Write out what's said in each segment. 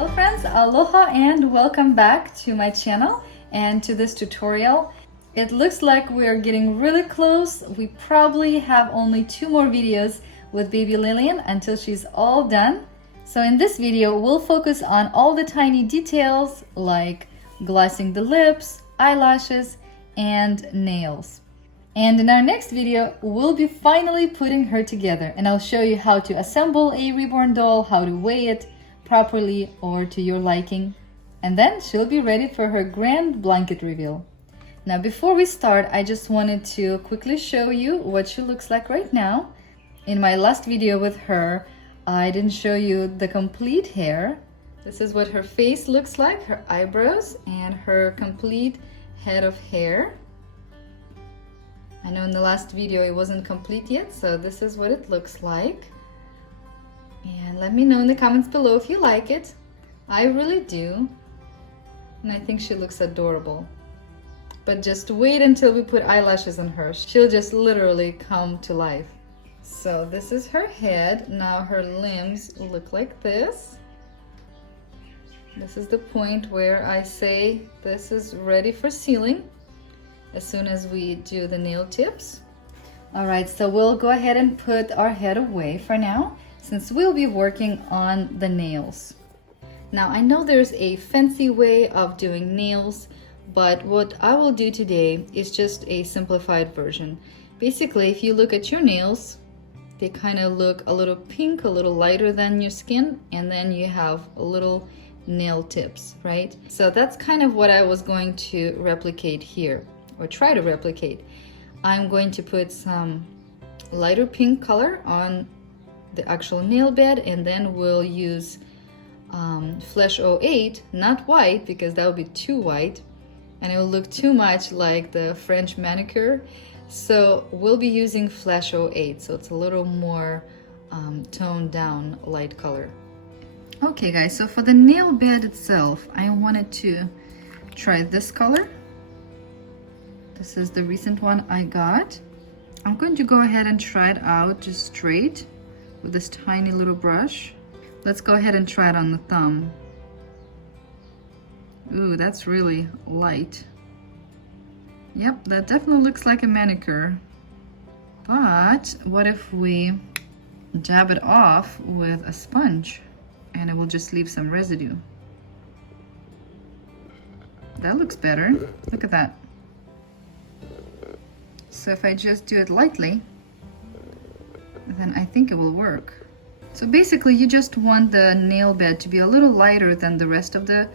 Hello friends, aloha and welcome back to my channel and to this tutorial. It looks like we're getting really close. We probably have only 2 more videos with baby Lillian until she's all done. So in this video, we'll focus on all the tiny details like glossing the lips, eyelashes, and nails. And in our next video, we'll be finally putting her together and I'll show you how to assemble a Reborn doll, how to weigh it properly or to your liking. And then she'll be ready for her grand blanket reveal. Now before we start, I just wanted to quickly show you what she looks like right now. In my last video with her, I didn't show you the complete hair. This is what her face looks like, her eyebrows, and her complete head of hair. I know in the last video it wasn't complete yet, so this is what it looks like. And let me know in the comments below if you like it. I really do. And I think she looks adorable. But just wait until we put eyelashes on her. She'll just literally come to life. So this is her head. Now her limbs look like this. This is the point where I say this is ready for sealing as soon as we do the nail tips. All right, so we'll go ahead and put our head away for now, since we'll be working on the nails. Now I know there's a fancy way of doing nails, but what I will do today is just a simplified version. Basically, if you look at your nails, they kind of look a little pink, a little lighter than your skin, and then you have a little nail tips, right? So that's kind of what I was going to replicate here, or try to replicate. I'm going to put some lighter pink color on the actual nail bed, and then we'll use Flesh 08, not white, because that would be too white and it will look too much like the French manicure. So we'll be using Flesh 08, so it's a little more toned down light color. Okay guys, so for the nail bed itself, I wanted to try this color. This is the recent one I got. I'm going to go ahead and try it out just straight with this tiny little brush. Let's go ahead and try it on the thumb. Ooh, that's really light. Yep, that definitely looks like a manicure. But what if we dab it off with a sponge and it will just leave some residue? That looks better. Look at that. So if I just do it lightly, then I think it will work. So basically you just want the nail bed to be a little lighter than the rest of the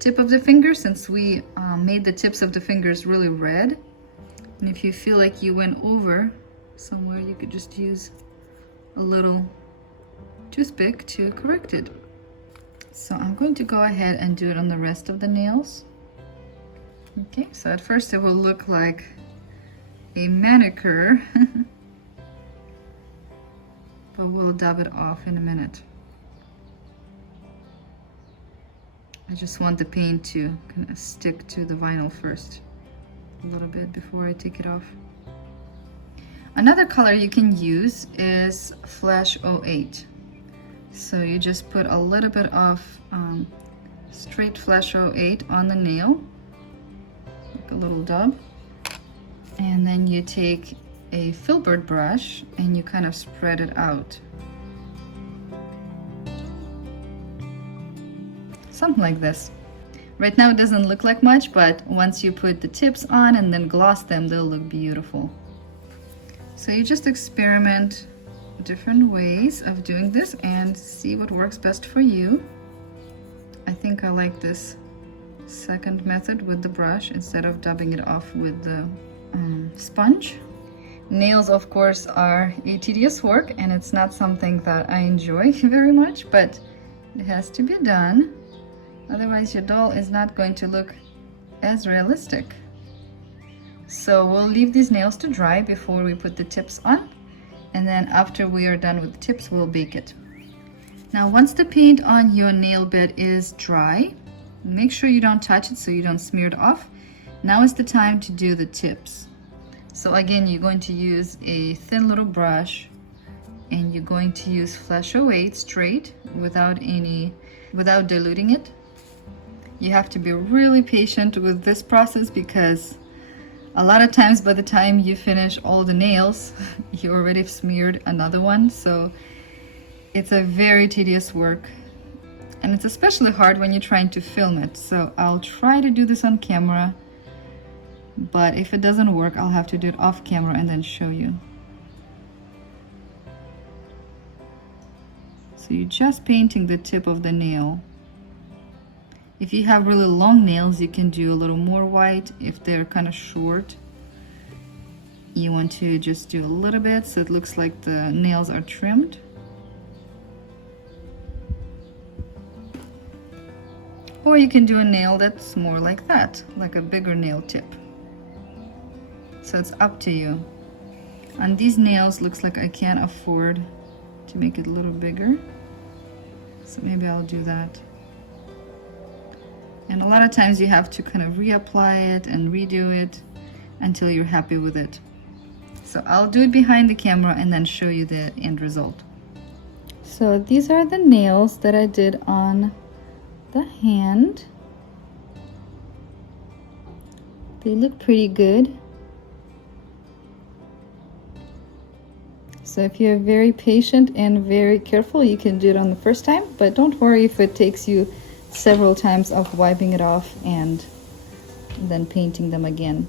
tip of the finger, since we made the tips of the fingers really red. And if you feel like you went over somewhere, you could just use a little toothpick to correct it. So I'm going to go ahead and do it on the rest of the nails. Okay, so at first it will look like a manicure, but we'll dab it off in a minute. I just want the paint to kind of stick to the vinyl first a little bit before I take it off. Another color you can use is Flesh 08. So you just put a little bit of straight Flesh 08 on the nail, like a little dab. And then you take a filbert brush and you kind of spread it out. Something like this. Right now it doesn't look like much, but once you put the tips on and then gloss them, they'll look beautiful. So you just experiment different ways of doing this and see what works best for you. I think I like this second method with the brush instead of dabbing it off with the sponge. Nails, of course, are a tedious work and it's not something that I enjoy very much, but it has to be done. Otherwise your doll is not going to look as realistic. So we'll leave these nails to dry before we put the tips on, and then after we are done with the tips, we'll bake it. Now once the paint on your nail bed is dry, make sure you don't touch it so you don't smear it off. Now is the time to do the tips. So again, you're going to use a thin little brush and you're going to use Flash 08 straight without diluting it. You have to be really patient with this process because a lot of times by the time you finish all the nails, you already smeared another one. So it's a very tedious work, and it's especially hard when you're trying to film it. So I'll try to do this on camera, but if it doesn't work, I'll have to do it off camera and then show you. So you're just painting the tip of the nail. If you have really long nails, you can do a little more white. If they're kind of short, you want to just do a little bit so it looks like the nails are trimmed. Or you can do a nail that's more like that, like a bigger nail tip. So it's up to you. On these nails, looks like I can't afford to make it a little bigger. So maybe I'll do that. And a lot of times you have to kind of reapply it and redo it until you're happy with it. So I'll do it behind the camera and then show you the end result. So these are the nails that I did on the hand. They look pretty good. So if you're very patient and very careful, you can do it on the first time, but don't worry if it takes you several times of wiping it off and then painting them again.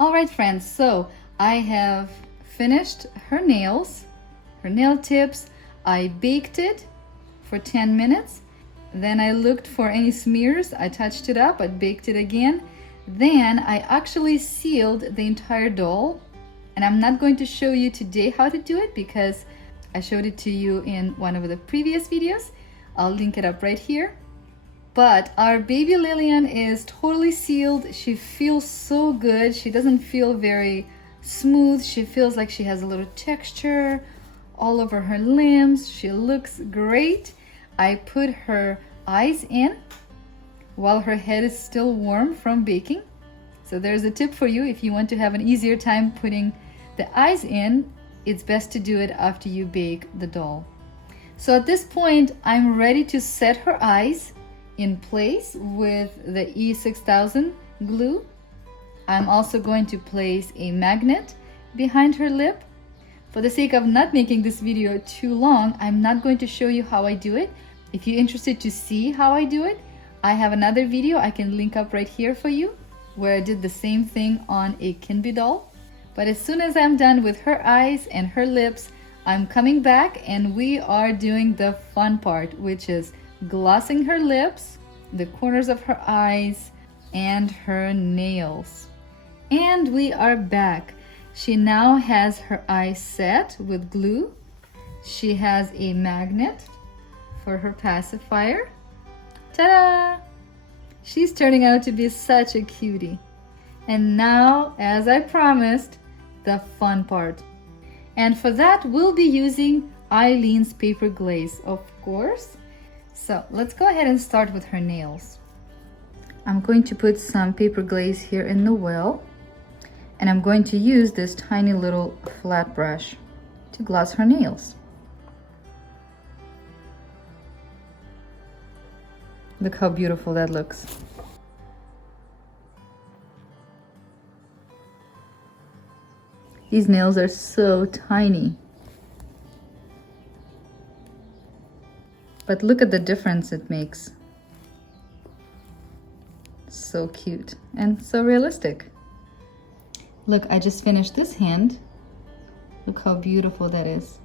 All right, friends, so I have finished her nails, her nail tips. I baked it for 10 minutes. Then I looked for any smears. I touched it up, I baked it again. Then I actually sealed the entire doll. And I'm not going to show you today how to do it because I showed it to you in one of the previous videos. I'll link it up right here. But our baby Lillian is totally sealed. She feels so good. She doesn't feel very smooth. She feels like she has a little texture all over her limbs. She looks great. I put her eyes in while her head is still warm from baking. So there's a tip for you. If you want to have an easier time putting the eyes in, it's best to do it after you bake the doll. So at this point, I'm ready to set her eyes in place with the E6000 glue. I'm also going to place a magnet behind her lip. For the sake of not making this video too long, I'm not going to show you how I do it. If you're interested to see how I do it, I have another video I can link up right here for you where I did the same thing on a Kinby doll. But as soon as I'm done with her eyes and her lips, I'm coming back and we are doing the fun part, which is glossing her lips, the corners of her eyes, and her nails. And we are back. She now has her eyes set with glue. She has a magnet for her pacifier. Ta-da! She's turning out to be such a cutie. And now, as I promised, the fun part. And for that, we'll be using Eileen's paper glaze, of course. So let's go ahead and start with her nails. I'm going to put some paper glaze here in the well, and I'm going to use this tiny little flat brush to gloss her nails. Look how beautiful that looks. These nails are so tiny. But look at the difference it makes. So cute and so realistic. Look, I just finished this hand. Look how beautiful that is.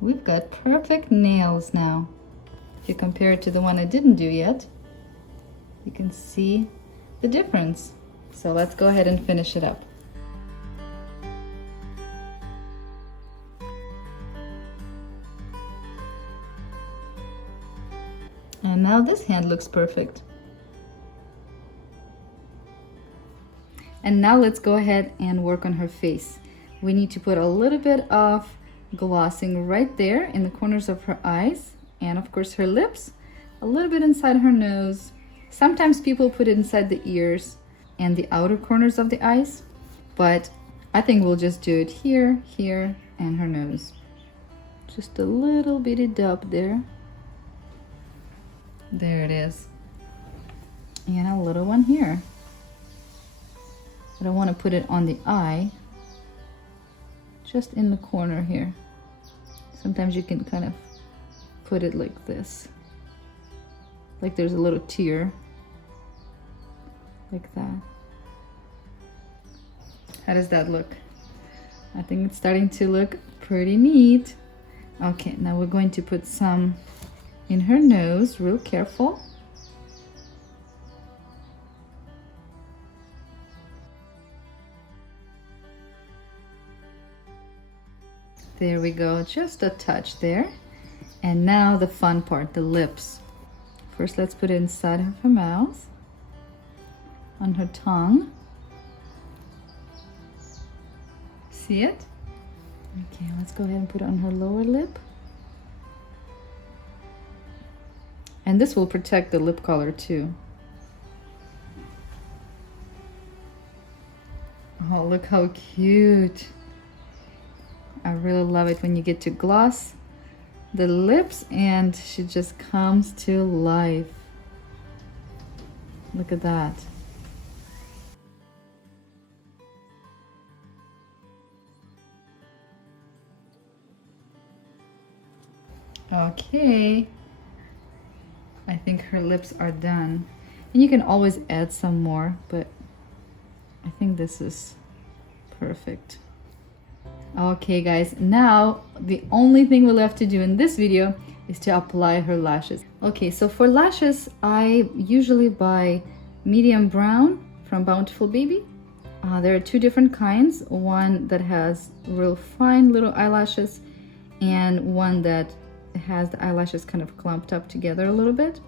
We've got perfect nails now. If you compare it to the one I didn't do yet, you can see the difference. So let's go ahead and finish it up. And now this hand looks perfect. And now let's go ahead and work on her face. We need to put a little bit of glossing right there in the corners of her eyes, and of course her lips, a little bit inside her nose. Sometimes people put it inside the ears and the outer corners of the eyes, but I think we'll just do it here, here, and her nose. Just a little bitty dab there. There it is. And a little one here. I don't want to put it on the eye, just in the corner here. Sometimes you can kind of put it like this, like there's a little tear, like that. How does that look? I think it's starting to look pretty neat. Okay, now we're going to put some in her nose, real careful. There we go, just a touch there. And now the fun part, the lips. First, let's put it inside of her mouth, on her tongue. See it? Okay, let's go ahead and put it on her lower lip. And this will protect the lip color too. Oh, look how cute. I really love it when you get to gloss the lips and she just comes to life. Look at that. Okay, I think her lips are done. And you can always add some more, but I think this is perfect. Okay guys, now the only thing we left to do in this video is to apply her lashes. Okay, so for lashes, I usually buy medium brown from Bountiful Baby. There are two different kinds, one that has real fine little eyelashes and one that has the eyelashes kind of clumped up together a little bit.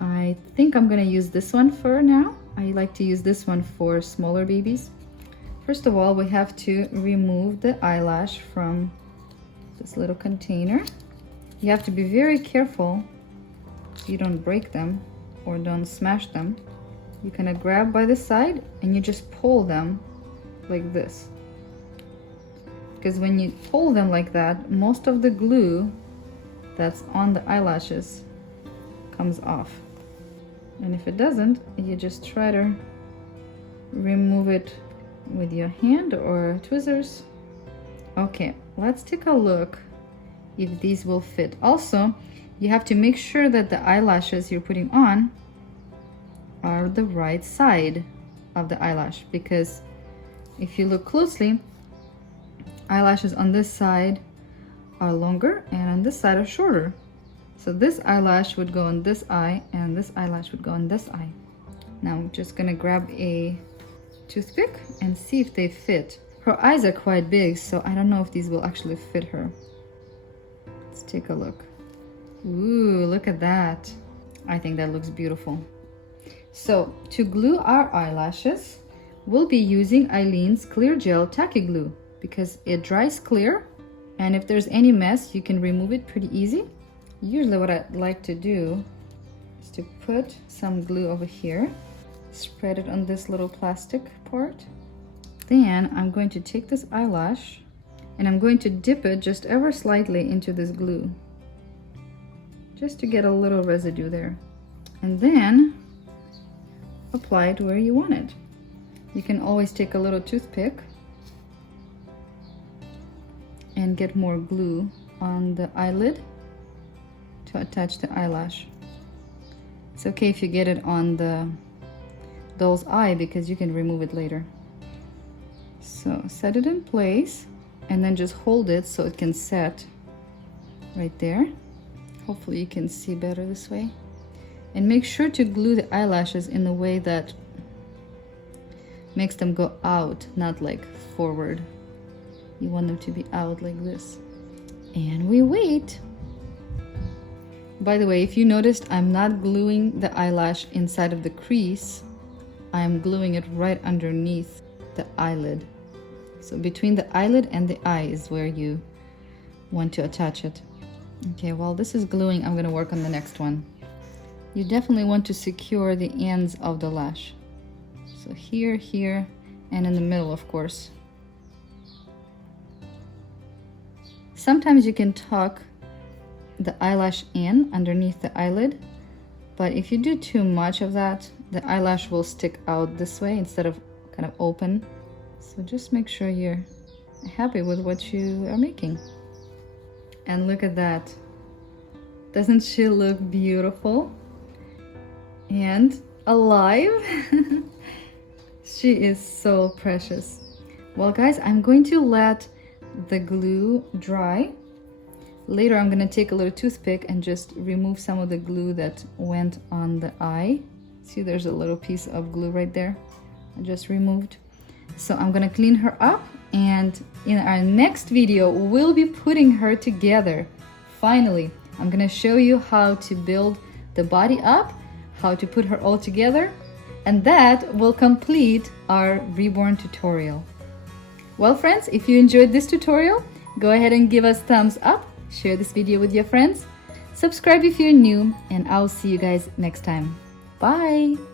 I think I'm gonna use this one for now. I like to use this one for smaller babies. First of all, we have to remove the eyelash from this little container. You have to be very careful so you don't break them or don't smash them. You kind of grab by the side and you just pull them like this. Because when you pull them like that, most of the glue that's on the eyelashes comes off. And if it doesn't, you just try to remove it with your hand or tweezers. Okay, let's take a look if these will fit. Also, you have to make sure that the eyelashes you're putting on are the right side of the eyelash, because if you look closely, eyelashes on this side are longer and on this side are shorter. So this eyelash would go on this eye and this eyelash would go on this eye. Now I'm just gonna grab a toothpick and see if they fit. Her eyes are quite big, so I don't know if these will actually fit her. Let's take a look. Ooh, look at that. I think that looks beautiful. So to glue our eyelashes, we'll be using Eileen's Clear Gel Tacky Glue because it dries clear, and if there's any mess, you can remove it pretty easy. Usually what I like to do is to put some glue over here, spread it on this little plastic part. Then I'm going to take this eyelash and I'm going to dip it just ever slightly into this glue, just to get a little residue there. And then apply it where you want it. You can always take a little toothpick and get more glue on the eyelid to attach the eyelash. It's okay if you get it on the doll's eye because you can remove it later. So set it in place and then just hold it so it can set right there. Hopefully you can see better this way. And make sure to glue the eyelashes in a way that makes them go out, not like forward. You want them to be out like this. And we wait. By the way, if you noticed, I'm not gluing the eyelash inside of the crease. I'm gluing it right underneath the eyelid. So between the eyelid and the eye is where you want to attach it. Okay, while this is gluing, I'm gonna work on the next one. You definitely want to secure the ends of the lash. So here, here, and in the middle, of course. Sometimes you can tuck the eyelash in underneath the eyelid, but if you do too much of that, the eyelash will stick out this way instead of kind of open. So just make sure you're happy with what you are making. And look at that. Doesn't she look beautiful and alive? She is so precious. Well guys, I'm going to let the glue dry. Later I'm gonna take a little toothpick and just remove some of the glue that went on the eye. See, there's a little piece of glue right there I just removed. So I'm gonna clean her up, and in our next video we'll be putting her together. Finally, I'm gonna show you how to build the body up, how to put her all together, and that will complete our Reborn tutorial. Well friends, if you enjoyed this tutorial, go ahead and give us thumbs up, share this video with your friends, subscribe if you're new, and I'll see you guys next time. Bye!